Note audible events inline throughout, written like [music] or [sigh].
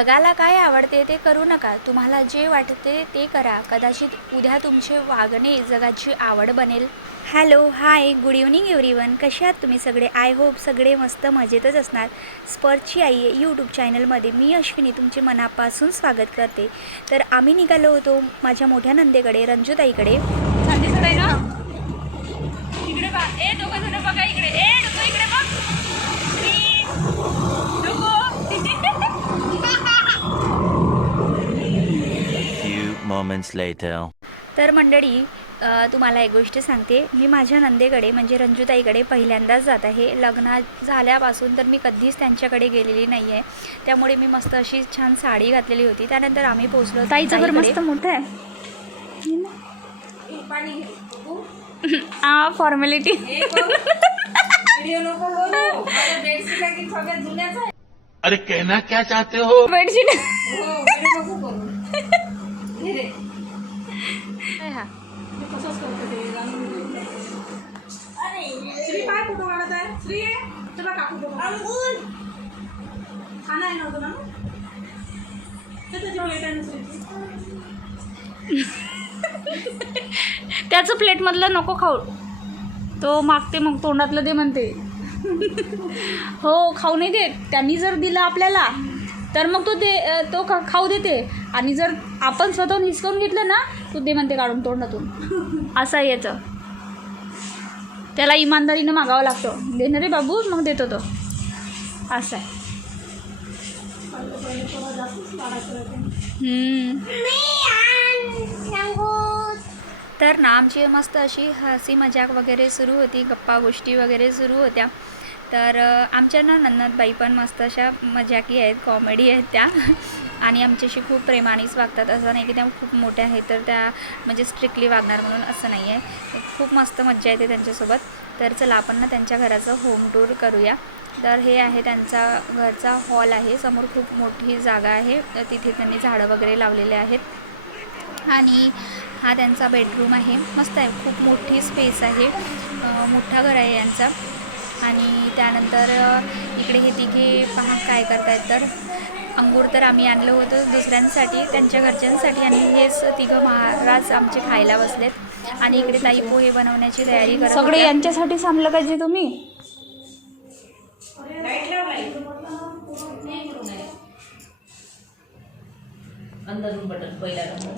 जगाला काय आवडते ते करू नका. तुम्हाला जे वाटते ते करा. कदाचित उद्या तुमचे वागणे जगाची आवड बनेल. Hello hi good evening everyone कसे आहात तुम्ही सगळे? आय होप सगळे मस्त मजेतच असणार. स्पर्टची आई यूट्यूब चॅनलमध्ये मी अश्विनी तुमचे मनापासून स्वागत करते. तर आम्ही निघालो होतो माझ्या मोठ्या नंदेकडे रंजूताईकडे. इकडे बघा ए दोघं जण बघा इकडे ए डुगू इकडे बघ श्री, डुगू. few moments later. तर मंडळी तुम्हाला एक गोष्ट सांगते. मी माझ्या नंदेकडे म्हणजे रंजूताईकडे पहिल्यांदाच जात आहे. लग्न झाल्यापासून तर मी कधीच त्यांच्याकडे गेलेली नाही आहे त्यामुळे मी मस्त अशी छान साडी घातलेली होती. त्यानंतर आम्ही पोहोचलो ताईचं घर. मस्त मोठं आहे. हा फॉर्मॅलिटी [laughs] अरे कहना क्या चाहते हो? बेडशीट. काढत आहे? श्री तुला काकू अंगूर खाना आहे नव्हतं ना? आहे ना श्रीची त्याचं प्लेटमधलं नको खाऊ. तो मागते मग तोंडातलं दे म्हणते. हो खाऊ नाही देत. त्यांनी जर दिलं आपल्याला तर मग तो दे तो खा खाऊ देते. आणि जर आपण स्वतःहून हिसकावून घेतलं ना तो दे म्हणते काढून तोंडातून. असं आहे याचं. त्याला इमानदारीनं मागावं लागतं. देणारे बाबू मग देतो तो. असं आहे. तर ना आमची मस्त अशी हसी मजाक वगैरे सुरू होती गप्पा गोष्टी वगैरे सुरू होत्या. तर आमच्या ना नन्नदबाई पण मस्त अशा मजाकी आहेत कॉमेडी आहेत त्या. आणि आमच्याशी खूप प्रेमानेच वागतात असं नाही की त्या खूप मोठ्या आहेत तर त्या म्हणजे स्ट्रिक्टली वागणार म्हणून असं नाही आहे. खूप मस्त मज्जा येते त्यांच्यासोबत. तर चला आपण ना त्यांच्या घराचं होम टूर करूया. तर हे आहे त्यांचा घरचा हॉल आहे. समोर खूप मोठी जागा आहे. तिथे त्यांनी झाडं वगैरे लावलेले आहेत. आणि हा त्यांचा बेडरूम आहे. मस्त आहे. खूप मोठी स्पेस आहे. मोठा घर आहे यांचा. आणि त्यानंतर इकडे हे तिघे पहा काय करतायत तर. अंगूर तर आम्ही आणलं होतं दुसऱ्यांसाठी त्यांच्या घरच्यांसाठी. आणि हेच तिघं महाराज आमचे खायला बसलेत. आणि इकडे ताई पोहे बनवण्याची तयारी करत सगळे होत्या. यांच्यासाठीच आणलं पाहिजे तुम्ही?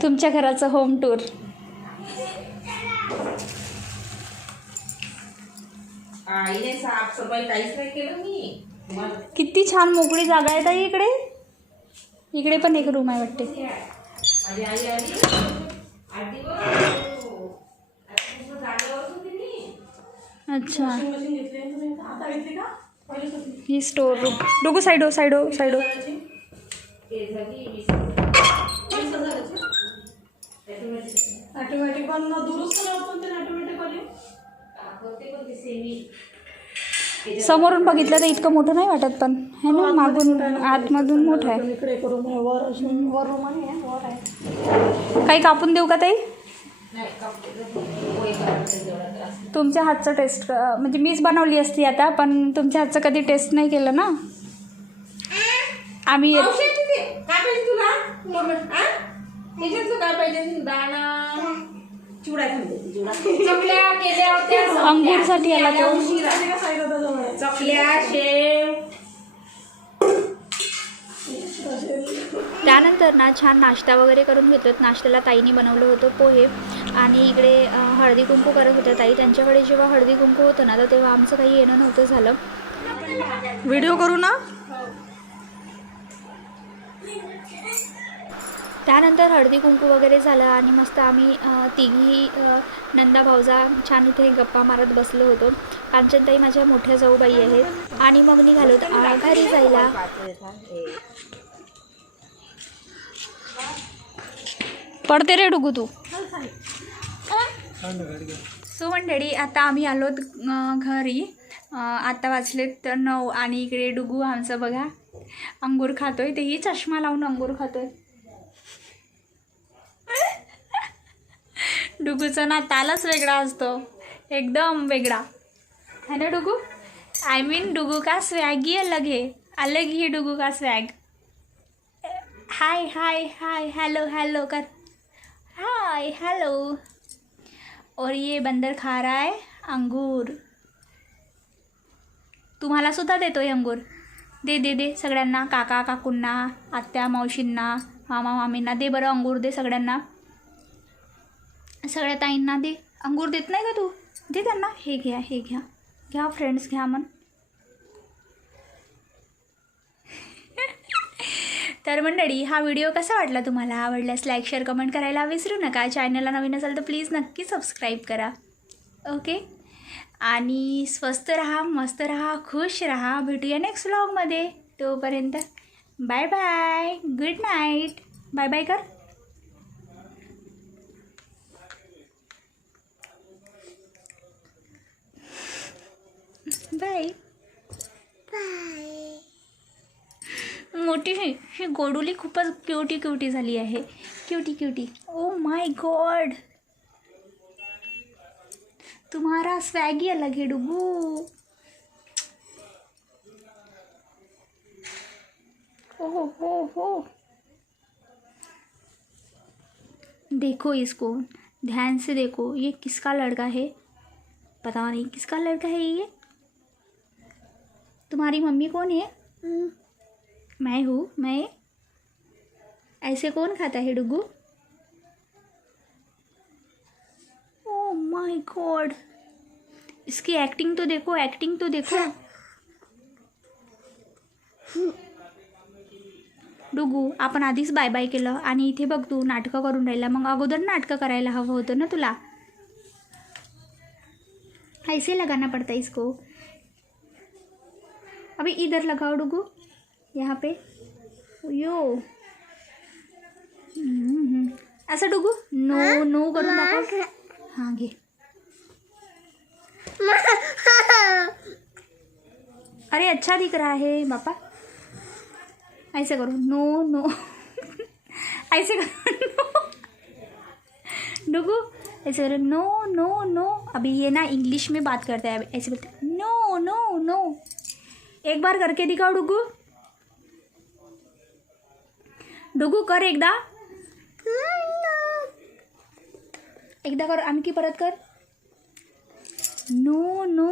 तुमच्या घराचं होम टूर आईने साफसफाई काहीच नाही केलं मी. तुम्हाला किती छान मोकळी जागा आहे ताई इकडे. इकडे पण एक रूम आहे वाटते. अच्छा. ही स्टोर रूम डोगो साईडो साईडो साईडो ऑटोमॅटिक पण दुरुस्त नाही होत ते ऑटोमॅटिक वाले? होते पण सेमी समोरून बघितलं तर इतकं मोठं नाही वाटत पण है ना मागून आतमधून मोठं आहे. इकडे एक रूम आहे वर अजून वर रूम आहे वर आहे. काही कापून देऊ का ताई? तुमच्या हातचं टेस्ट म्हणजे मीच बनवली असती आता पण तुमच्या हातचं कधी टेस्ट नाही केलं ना? आम्ही. काय पाहिजे तुला? हा? काय पाहिजे? दाणा चकल्या केल्या होत्या अंगूरसाठी आला तो. चकल्या शेव. त्यानंतर ना छान नाश्ता वगैरे करून घेतलं नाश्त्याला ताईने बनवलं होतं पोहे. आणि इकडे हळदी कुंकू करत होत्या ताई. त्यांच्याकडे जेव्हा हळदी कुंकू होतं ना तर तेव्हा आमचं काही येणं नव्हतं झालं. व्हिडिओ करू ना? त्यानंतर हळदी कुंकू वगैरे झालं आणि मस्त आम्ही तिघी नंदा भाऊजा छान इथे गप्पा मारत बसलो होतो. कांचनताई माझ्या मोठ्या जाऊबाई आहेत. आणि मग निघालो घरी जायला. पडते रे डुगू तू. सो मंडळी आता आम्ही आलो घरी. आता वाचलेत तर नऊ आणि इकडे डुगू आमचं बघा अंगूर खातोय. तेही चष्मा लावून अंगूर खातोय. डुगूचा ना तालच वेगळा असतो. एकदम वेगळा. है ना डुगू? आय मीन डुगू का स्वॅग ही अलग है अलग ही डुगू का swag hi hi hi hello hello कर. हाय हेलो और ये बंदर खा रहा है अंगूर. तुम्हाला सुद्धा देतो आहे अंगूर. दे दे दे सगळ्यांना काका काकूंना आत्या मावशींना मामा मामींना दे बरं अंगूर दे सगळ्यांना. सगळ्या ताईंना दे. अंगूर देत नाही का तू? दे त्यांना. हे घ्या हे घ्या. घ्या फ्रेंड्स घ्या मन [laughs] तर मंडळी हा व्हिडिओ कसा वाटला तुम्हाला? आवडल्यास लाईक शेअर कमेंट करायला विसरू नका. चॅनलला नवीन असाल तर प्लीज नक्की सबस्क्राईब करा. ओके आणि स्वस्त राहा मस्त राहा खुश राहा. भेटूया नेक्स्ट व्लॉगमध्ये तोपर्यंत bye bye good night bye bye कर. बाय. मोठी ही ही गोडुली खूपच क्युटी क्युटी आहे. Cutie cutie oh my god तुम्हारा स्वैगी अलग है, डुगू. ओह, हो हो. देखो इसको, ध्यान से देखो, ये किसका लड़का है? पता नहीं, किसका लड़का है ये? तुम्हारी मम्मी कौन है? मैं हूँ मैं। ऐसे कौन खाता है डुगू? ओ माय गॉड इसकी एक्टिंग तो देखो एक्टिंग तो देखो। डुगू आपण आधीच बाय बाय केलं आणि इथे बघ तू नाटकं करून राहिला. मग अगोदर नाटकं करायला हवं होतं ना तुला? ऐसे लगाना पड़ता है इसको. अभी इधर लगाओ डुगू यहाँ पे। यो. असं डुगू नो नो करो हाँ घे अरे अच्छा दिख रहा है पापा। ऐसे करो। No no. [laughs] ऐसे करो। डुगू ऐसे करो। No no no. अभी ये ना इंग्लिश में बात करता है। ऐसे बोलते नो नो नो। एक बार करके दिखाओ डुगू। डुगू कर एकदा। एकदा कर आणखी परत कर। नो नो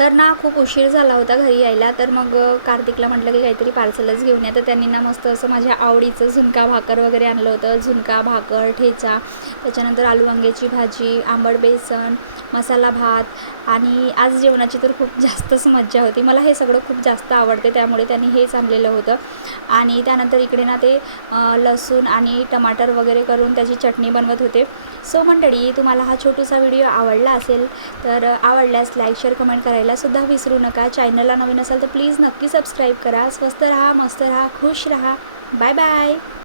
तर ना खूप उशीर झाला होता घरी यायला. तर मग कार्तिकला म्हटलं की काहीतरी पार्सलच घेऊन या. तर त्यांनी ना मस्त असं माझ्या आवडीचं झुणका भाकर वगैरे आणलं होतं. झुणका भाकर ठेचा. त्याच्यानंतर आलू वांग्याची भाजी आंबट बेसन मसाला भात आणि आज जेवणाची तर खूप [laughs] जास्तच मज्जा होती. मला हे सगळं खूप जास्त आवडते त्यामुळे त्यांनी हेच आणलेलं होतं. आणि त्यानंतर इकडे ना ते लसूण आणि टमाटर वगैरे करून त्याची चटणी बनवत होते. सो मंडळी तुम्हाला हा छोटूसा व्हिडिओ आवडला असेल तर आवडल्यास लाईक शेअर कमेंट करायला सुद्धा विसरू नका. चॅनलला नवीन असाल तर प्लीज नक्की सबस्क्राईब करा. स्वस्त राहा मस्त राहा खुश राहा. Bye bye.